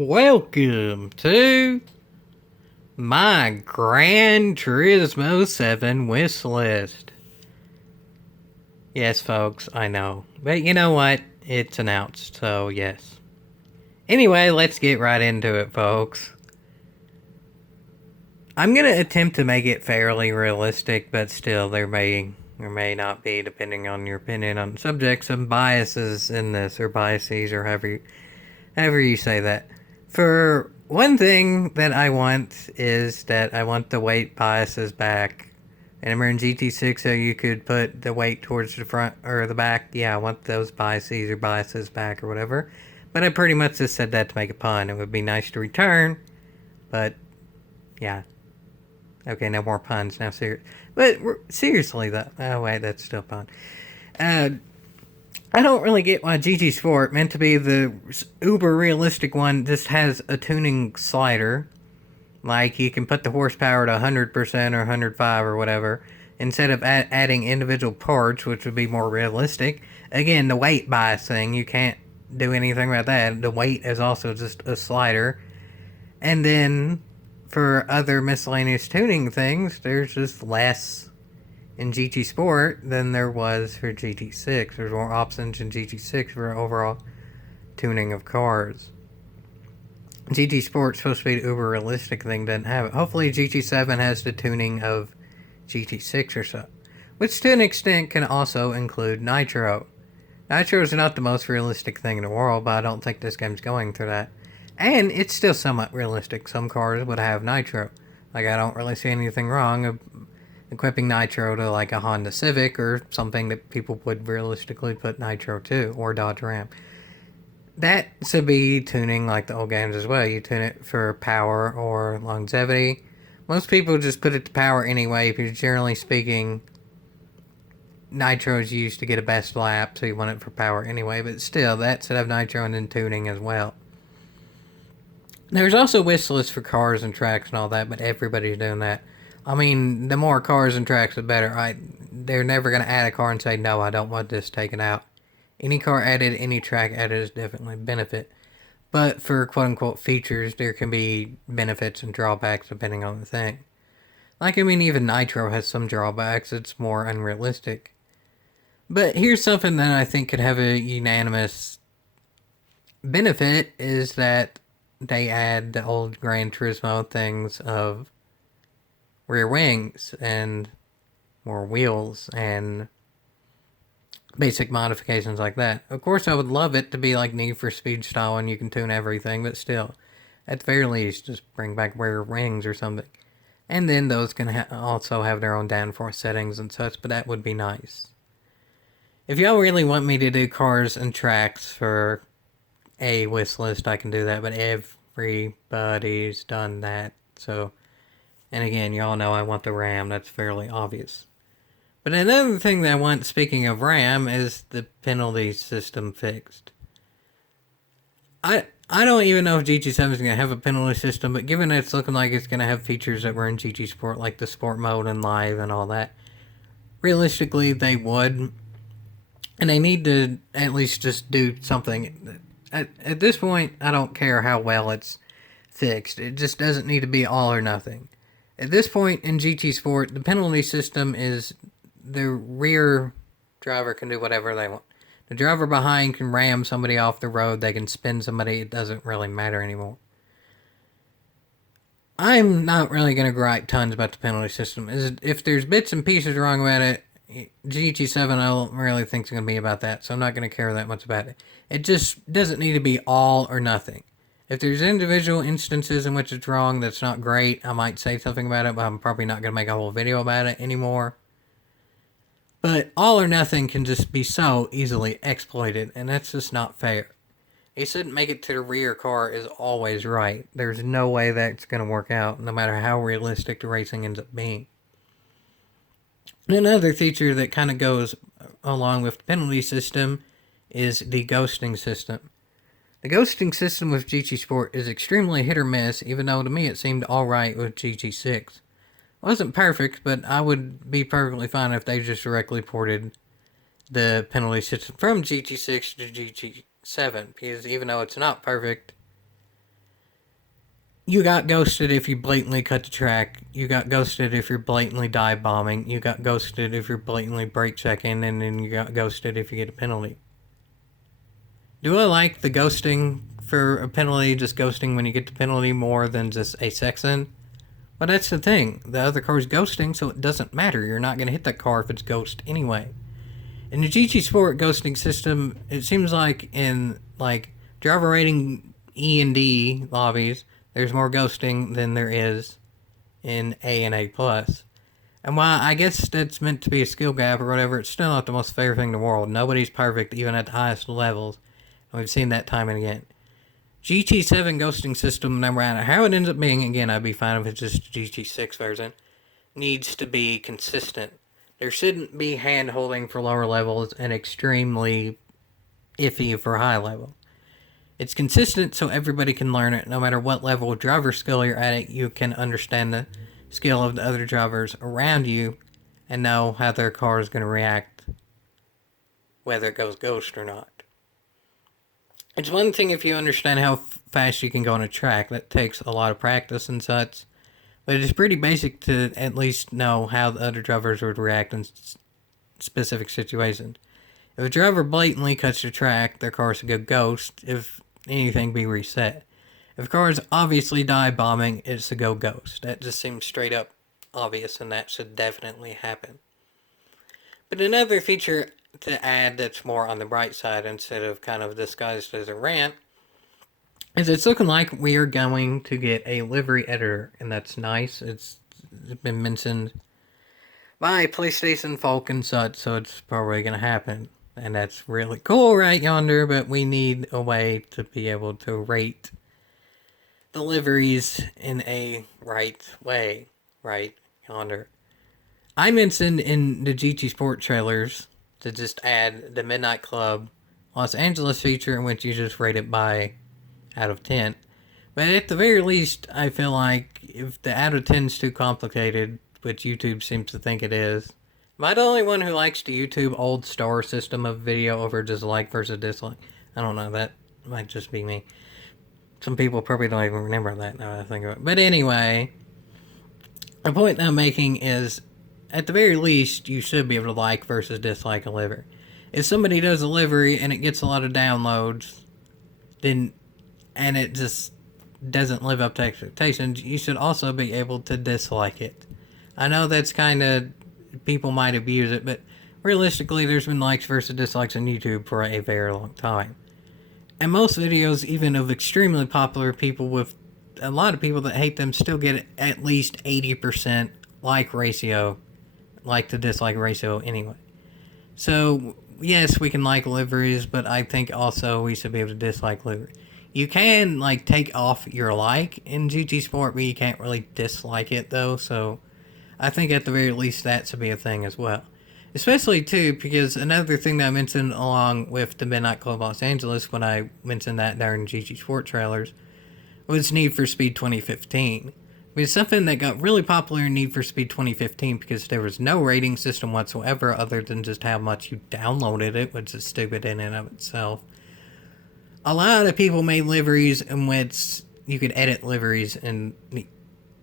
Welcome to my Gran Turismo 7 wish list. Yes, folks, I know. But you know what? It's announced, so yes. Anyway, let's get right into it, folks. I'm going to attempt to make it fairly realistic, but still, there may not be, depending on your opinion on the subject, some biases in this, or biases, or however you say that. For one thing that I want is that I want the weight biases back. And I'm in GT6, so you could put the weight towards the front or the back. Yeah, I want those biases back or whatever. But I pretty much just said that to make a pun. It would be nice to return, but yeah. Okay, no more puns. Now, but seriously, though. Oh wait, that's still fun. I don't really get why GT Sport, meant to be the uber realistic one, just has a tuning slider. Like, you can put the horsepower to 100% or 105 or whatever, instead of adding individual parts, which would be more realistic. Again, the weight bias thing, you can't do anything about that. The weight is also just a slider. And then, for other miscellaneous tuning things, there's just less in GT Sport than there was for GT6. There's more options in GT6 for overall tuning of cars. GT Sport's supposed to be the uber realistic thing, doesn't have it. Hopefully GT7 has the tuning of GT6 or so, which to an extent can also include Nitro. Nitro is not the most realistic thing in the world, but I don't think this game's going through that. And it's still somewhat realistic. Some cars would have Nitro. Like, I don't really see anything wrong of equipping Nitro to like a Honda Civic or something that people would realistically put Nitro to, or Dodge Ram. That should be tuning like the old games as well. You tune it for power or longevity. Most people just put it to power anyway, because generally speaking, Nitro is used to get a best lap, so you want it for power anyway. But still, that should have Nitro and then tuning as well. There's also wish lists for cars and tracks and all that, but everybody's doing that. I mean, the more cars and tracks, the better. They're never going to add a car and say, no, I don't want this taken out. Any car added, any track added is definitely a benefit. But for quote-unquote features, there can be benefits and drawbacks depending on the thing. Like, I mean, even Nitro has some drawbacks. It's more unrealistic. But here's something that I think could have a unanimous benefit, is that they add the old Gran Turismo things of rear wings and more wheels and basic modifications like that. Of course, I would love it to be like Need for Speed style and you can tune everything, but still, at the very least, just bring back rear wings or something. And then those can also have their own downforce settings and such, but that would be nice. If y'all really want me to do cars and tracks for a wish list, I can do that, but everybody's done that, so. And again, y'all know I want the RAM, that's fairly obvious. But another thing that I want, speaking of RAM, is the penalty system fixed. I don't even know if GT7 is going to have a penalty system, but given that it's looking like it's going to have features that were in GT Sport, like the Sport Mode and Live and all that, realistically, they would. And they need to at least just do something. At this point, I don't care how well it's fixed. It just doesn't need to be all or nothing. At this point in GT Sport, the penalty system is the rear driver can do whatever they want. The driver behind can ram somebody off the road. They can spin somebody. It doesn't really matter anymore. I'm not really going to gripe tons about the penalty system. If there's bits and pieces wrong about it, GT7 I don't really think it's going to be about that, so I'm not going to care that much about it. It just doesn't need to be all or nothing. If there's individual instances in which it's wrong, that's not great. I might say something about it, but I'm probably not going to make a whole video about it anymore. But all or nothing can just be so easily exploited, and that's just not fair. He shouldn't make it to the rear car is always right. There's no way that's going to work out, no matter how realistic the racing ends up being. And another feature that kind of goes along with the penalty system is the ghosting system. The ghosting system with GT Sport is extremely hit or miss, even though to me it seemed alright with GT6. It wasn't perfect, but I would be perfectly fine if they just directly ported the penalty system from GT6 to GT7, because even though it's not perfect, You got ghosted if you blatantly cut the track. You got ghosted if you're blatantly dive bombing. You got ghosted if you're blatantly brake checking, and then you got ghosted if you get a penalty. Do I like the ghosting for a penalty, just ghosting when you get the penalty, more than just a section? But that's the thing. The other car's ghosting, so it doesn't matter. You're not going to hit that car if it's ghost anyway. In the GT Sport ghosting system, it seems like in like driver rating E and D lobbies, there's more ghosting than there is in A and A plus. And while I guess that's meant to be a skill gap or whatever, it's still not the most fair thing in the world. Nobody's perfect, even at the highest levels. And we've seen that time and again. GT7 ghosting system, no matter how it ends up being, again, I'd be fine if it's just a GT6 version, needs to be consistent. There shouldn't be hand holding for lower levels and extremely iffy for high level. It's consistent so everybody can learn it. No matter what level of driver skill you're at it, you can understand the skill of the other drivers around you and know how their car is going to react, whether it goes ghost or not. It's one thing if you understand how fast you can go on a track. That takes a lot of practice and such. But it's pretty basic to at least know how the other drivers would react in specific situations. If a driver blatantly cuts the track, their car should go ghost. If anything, be reset. If a car is obviously dive bombing, it's to go ghost. That just seems straight up obvious, and that should definitely happen. But another feature to add that's more on the bright side instead of kind of disguised as a rant is it's looking like we are going to get a livery editor, and that's nice. It's been mentioned by PlayStation folk and such, so it's probably going to happen. And that's really cool right yonder, but we need a way to be able to rate the liveries in a right way, right yonder. I mentioned in the GT Sport trailers to just add the Midnight Club Los Angeles feature in which you just rate it by out of 10. But at the very least, I feel like if the out of 10 is too complicated, which YouTube seems to think it is, am I the only one who likes the YouTube old star system of video over just like versus dislike? I don't know, that might just be me. Some people probably don't even remember that now that I think of it. But anyway, the point I'm making is, at the very least, you should be able to like versus dislike a livery. If somebody does a livery and it gets a lot of downloads, then and it just doesn't live up to expectations, you should also be able to dislike it. I know that's kind of, people might abuse it, but realistically, there's been likes versus dislikes on YouTube for a very long time. And most videos, even of extremely popular people with a lot of people that hate them, still get at least 80% like ratio, like to dislike ratio anyway. So, yes, we can like liveries, but I think also we should be able to dislike liveries. You can, like, take off your like in GT Sport, but you can't really dislike it, though, so I think at the very least that should be a thing as well. Especially, too, because another thing that I mentioned along with the Midnight Club Los Angeles when I mentioned that during GT Sport trailers was Need for Speed 2015. It's something that got really popular in Need for Speed 2015 because there was no rating system whatsoever other than just how much you downloaded it, which is stupid in and of itself. A lot of people made liveries in which you could edit liveries in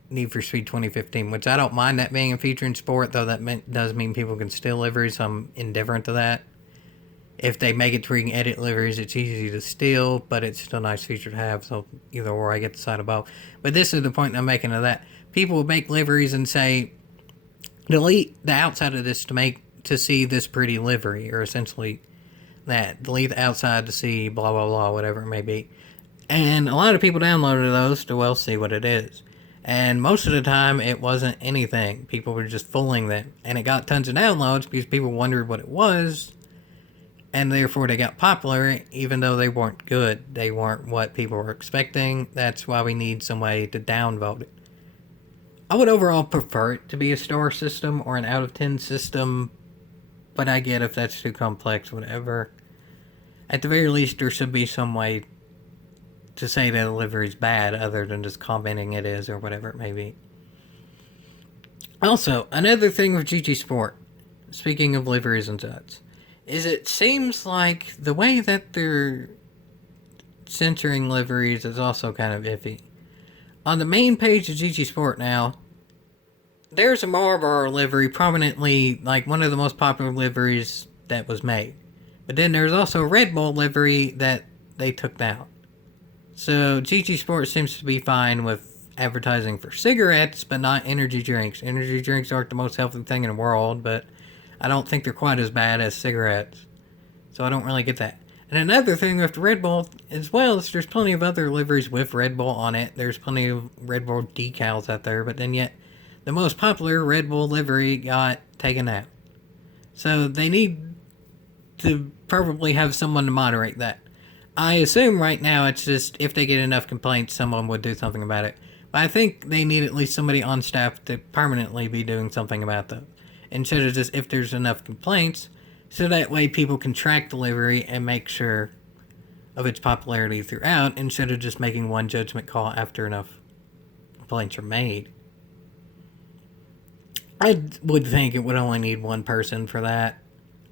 Need for Speed 2015, which I don't mind that being a feature in sport, though that does mean people can steal liveries, so I'm indifferent to that. If they make it to where you can edit liveries, it's easy to steal, but it's still a nice feature to have, so either or I get the side above. But this is the point I'm making of that. People would make liveries and say, delete the outside of this to see this pretty livery, or essentially that. Delete the outside to see blah, blah, blah, whatever it may be. And a lot of people downloaded those to, well, see what it is. And most of the time, it wasn't anything. People were just fooling them. And it got tons of downloads because people wondered what it was. And therefore, they got popular, even though they weren't good. They weren't what people were expecting. That's why we need some way to downvote it. I would overall prefer it to be a star system or an out of 10 system. But I get if that's too complex, whatever. At the very least, there should be some way to say that a livery is bad other than just commenting it is or whatever it may be. Also, another thing with GT Sport, speaking of liveries and such, is it seems like the way that they're censoring liveries is also kind of iffy. On the main page of GT Sport now, there's a Marlboro livery prominently, like one of the most popular liveries that was made. But then there's also a Red Bull livery that they took down. So GT Sport seems to be fine with advertising for cigarettes, but not energy drinks. Energy drinks aren't the most healthy thing in the world, but I don't think they're quite as bad as cigarettes. So I don't really get that. And another thing with Red Bull as well is there's plenty of other liveries with Red Bull on it. There's plenty of Red Bull decals out there, but then yet the most popular Red Bull livery got taken out. So they need to probably have someone to moderate that. I assume right now it's just if they get enough complaints, someone would do something about it. But I think they need at least somebody on staff to permanently be doing something about them. Instead of just if there's enough complaints, so that way people can track the livery and make sure of its popularity throughout, instead of just making one judgment call after enough complaints are made. I would think it would only need one person for that.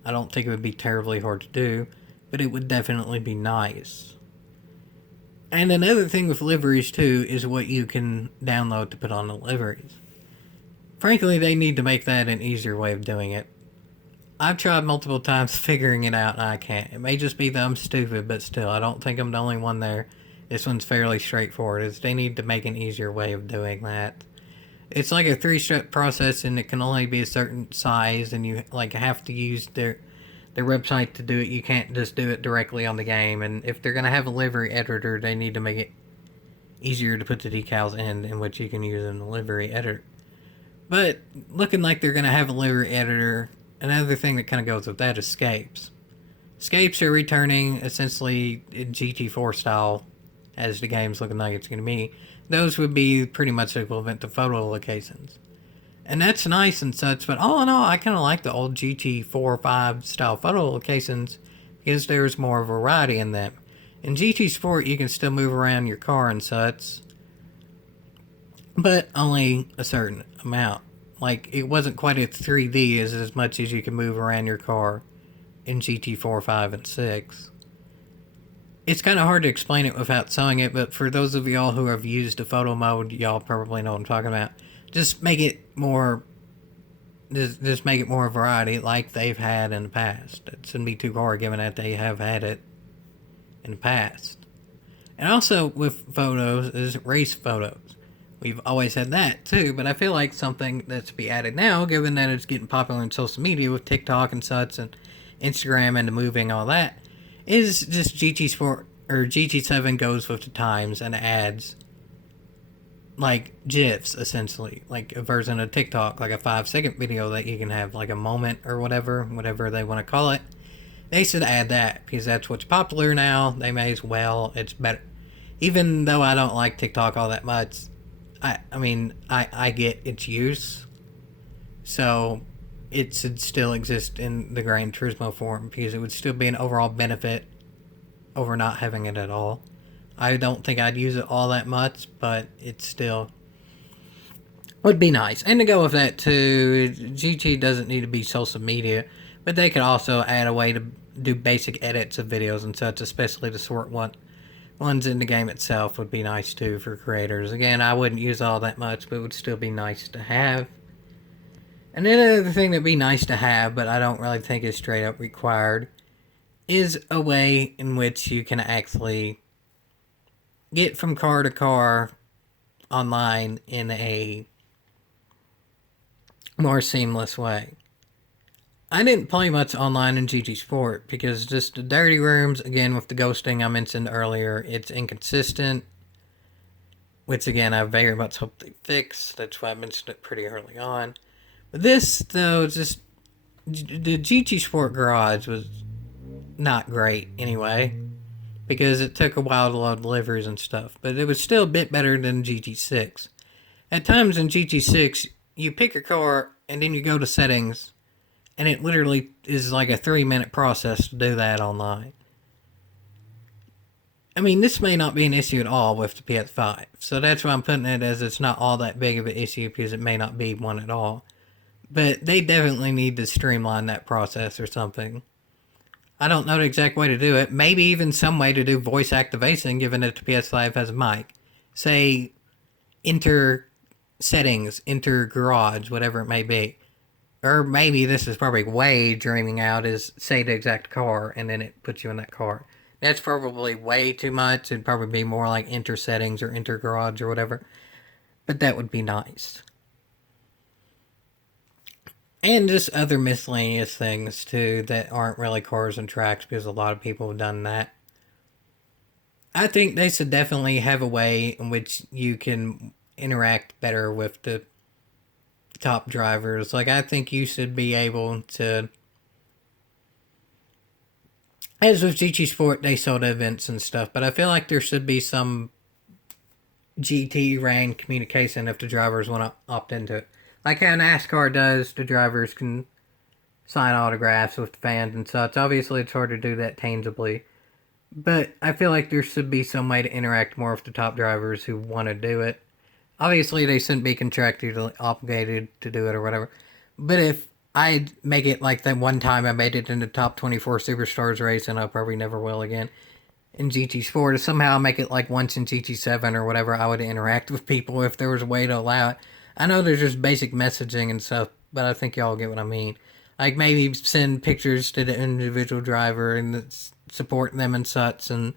I don't think it would be terribly hard to do, but it would definitely be nice. And another thing with liveries too is what you can download to put on the liveries. Frankly, they need to make that an easier way of doing it. I've tried multiple times figuring it out and I can't. It may just be that I'm stupid, but still, I don't think I'm the only one there. This one's fairly straightforward. They need to make an easier way of doing that. It's like a 3-step process and it can only be a certain size and you have to use their website to do it. You can't just do it directly on the game, and if they're going to have a livery editor, they need to make it easier to put the decals in which you can use in the livery editor. But looking like they're going to have a livery editor, another thing that kind of goes with that is scapes. Scapes are returning essentially in GT4 style as the game's looking like it's going to be. Those would be pretty much equivalent to photo locations. And that's nice and such, but all in all, I kind of like the old GT4 5 style photo locations because there's more variety in them. In GT Sport, you can still move around your car and such, but only a certain amount. Like, it wasn't quite a 3D as much as you can move around your car in GT4, 5, and 6. It's kind of hard to explain it without showing it, but for those of y'all who have used the photo mode, y'all probably know what I'm talking about. Just make it more variety like they've had in the past. It shouldn't be too hard given that they have had it in the past. And also with photos is race photos. We've always had that too, but I feel like something that's to be added now, given that it's getting popular in social media with TikTok and such and Instagram and the moving all that, is just GT Sport or GT7 goes with the times and adds like GIFs, essentially, like a version of TikTok, like a 5-second video that you can have, like a moment or whatever they want to call it. They should add that because that's what's popular now. They may as well. It's better. Even though I don't like TikTok all that much, I get its use. So it should still exist in the Gran Turismo form because it would still be an overall benefit over not having it at all. I don't think I'd use it all that much, but it still would be nice. And to go with that too, GT doesn't need to be social media, but they could also add a way to do basic edits of videos and such, especially the short ones in the game itself would be nice too for creators. Again, I wouldn't use all that much, but it would still be nice to have. And then another thing that'd be nice to have, but I don't really think is straight up required, is a way in which you can actually get from car to car online in a more seamless way. I didn't play much online in GT Sport because just the dirty rooms, again with the ghosting I mentioned earlier, it's inconsistent, which again I very much hope they fix. That's why I mentioned it pretty early on. But this though, just the GT Sport garage was not great anyway, because it took a while to load deliveries and stuff, but it was still a bit better than GT6. At times in GT6, you pick your car and then you go to settings, and it literally is like a 3-minute process to do that online. I mean, this may not be an issue at all with the PS5, so that's why I'm putting it as it's not all that big of an issue, because it may not be one at all. But they definitely need to streamline that process or something. I don't know the exact way to do it. Maybe even some way to do voice activation, given that the PS5 has a mic. Say, enter settings, enter garage, whatever it may be. Or maybe this is probably way dreaming out, is say the exact car and then it puts you in that car. That's probably way too much. It'd probably be more like enter settings or enter garage or whatever. But that would be nice. And just other miscellaneous things too that aren't really cars and tracks, because a lot of people have done that. I think they should definitely have a way in which you can interact better with the top drivers. Like, I think you should be able to, as with GT Sport, they sold events and stuff, but I feel like there should be some GT ran communication if the drivers want to opt into it. Like how NASCAR does, the drivers can sign autographs with fans and such. Obviously, it's hard to do that tangibly, but I feel like there should be some way to interact more with the top drivers who want to do it. Obviously, they shouldn't be contractually obligated to do it or whatever. But if I make it like that one time I made it in the top 24 Superstars race, and I probably never will again, in GT Sport, if somehow I make it like once in GT7 or whatever, I would interact with people if there was a way to allow it. I know there's just basic messaging and stuff, but I think y'all get what I mean. Like maybe send pictures to the individual driver and support them and such, and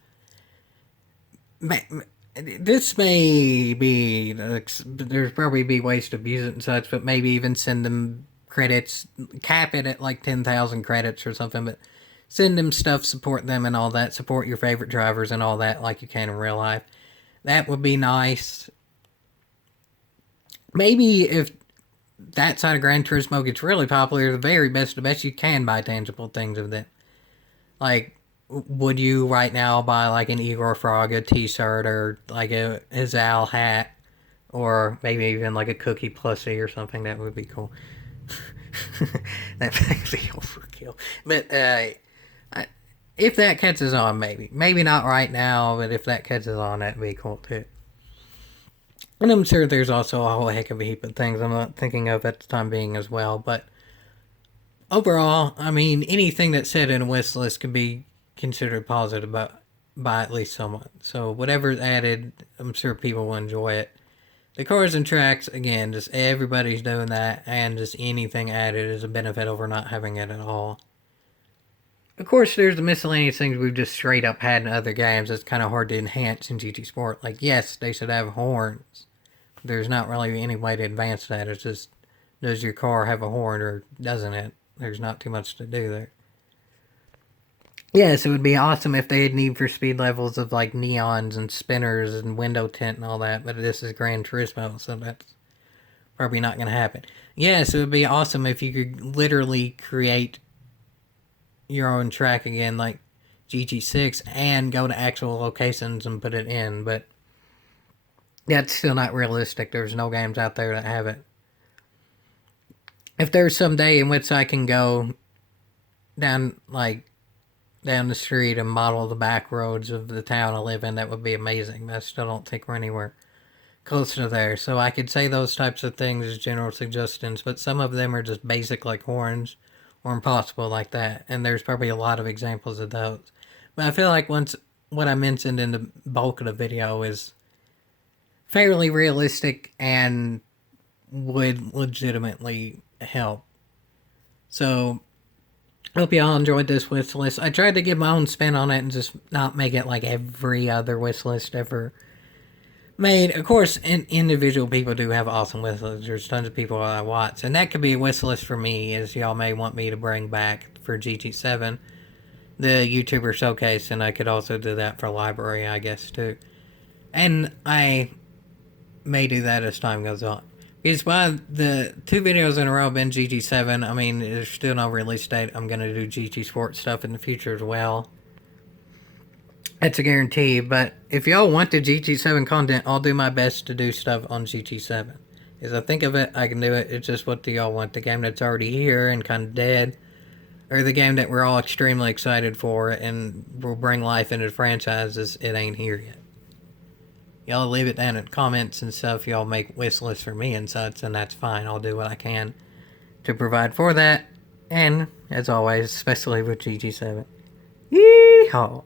this may be, there's probably be ways to abuse it and such, but maybe even send them credits, cap it at like 10,000 credits or something, but send them stuff, support them and all that, support your favorite drivers and all that like you can in real life. That would be nice. Maybe if that side of Gran Turismo gets really popular, the very best of best, you can buy tangible things of them. Like, would you right now buy like an Igor Fraga t-shirt or like a Hazal hat or maybe even like a Cookie plushie or something? That would be cool. That might be overkill. But if that catches on, maybe not right now, but if that catches on, that'd be cool too. And I'm sure there's also a whole heck of a heap of things I'm not thinking of at the time being as well. But overall, I mean, anything that's said in a wish list can be considered positive by at least someone. So whatever's added, I'm sure people will enjoy it. The cars and tracks, again, just everybody's doing that, and just anything added is a benefit over not having it at all. Of course, there's the miscellaneous things we've just straight up had in other games that's kind of hard to enhance in GT Sport. Like, yes, they should have horns. There's not really any way to advance that. It's just, does your car have a horn or doesn't it? There's not too much to do there. Yes, it would be awesome if they had Need for Speed levels of like neons and spinners and window tint and all that, but this is Gran Turismo, so that's probably not going to happen. Yes, it would be awesome if you could literally create your own track again, like GT6, and go to actual locations and put it in, but that's still not realistic. There's no games out there that have it. If there's some day in which I can go down the street and model the back roads of the town I live in, that would be amazing. But I still don't think we're anywhere close to there. So I could say those types of things as general suggestions, but some of them are just basic like horns or impossible like that. And there's probably a lot of examples of those. But I feel like once what I mentioned in the bulk of the video is fairly realistic and would legitimately help. So hope y'all enjoyed this wish list. I tried to give my own spin on it and just not make it like every other wish list ever made. Of course, individual people do have awesome wish lists. There's tons of people I watch, and that could be a wish list for me, as y'all may want me to bring back for GT7, the YouTuber showcase, and I could also do that for library, I guess, too. And I may do that as time goes on. Because by the 2 videos in a row have been GT7, I mean, there's still no release date. I'm going to do GT Sport stuff in the future as well. That's a guarantee, but if y'all want the GT7 content, I'll do my best to do stuff on GT7. As I think of it, I can do it. It's just what do y'all want? The game that's already here and kind of dead, or the game that we're all extremely excited for and will bring life into the franchises, it ain't here yet. Y'all leave it down in the comments and stuff. Y'all make wish lists for me and such, and that's fine. I'll do what I can to provide for that. And, as always, especially with GT7. Yeehaw!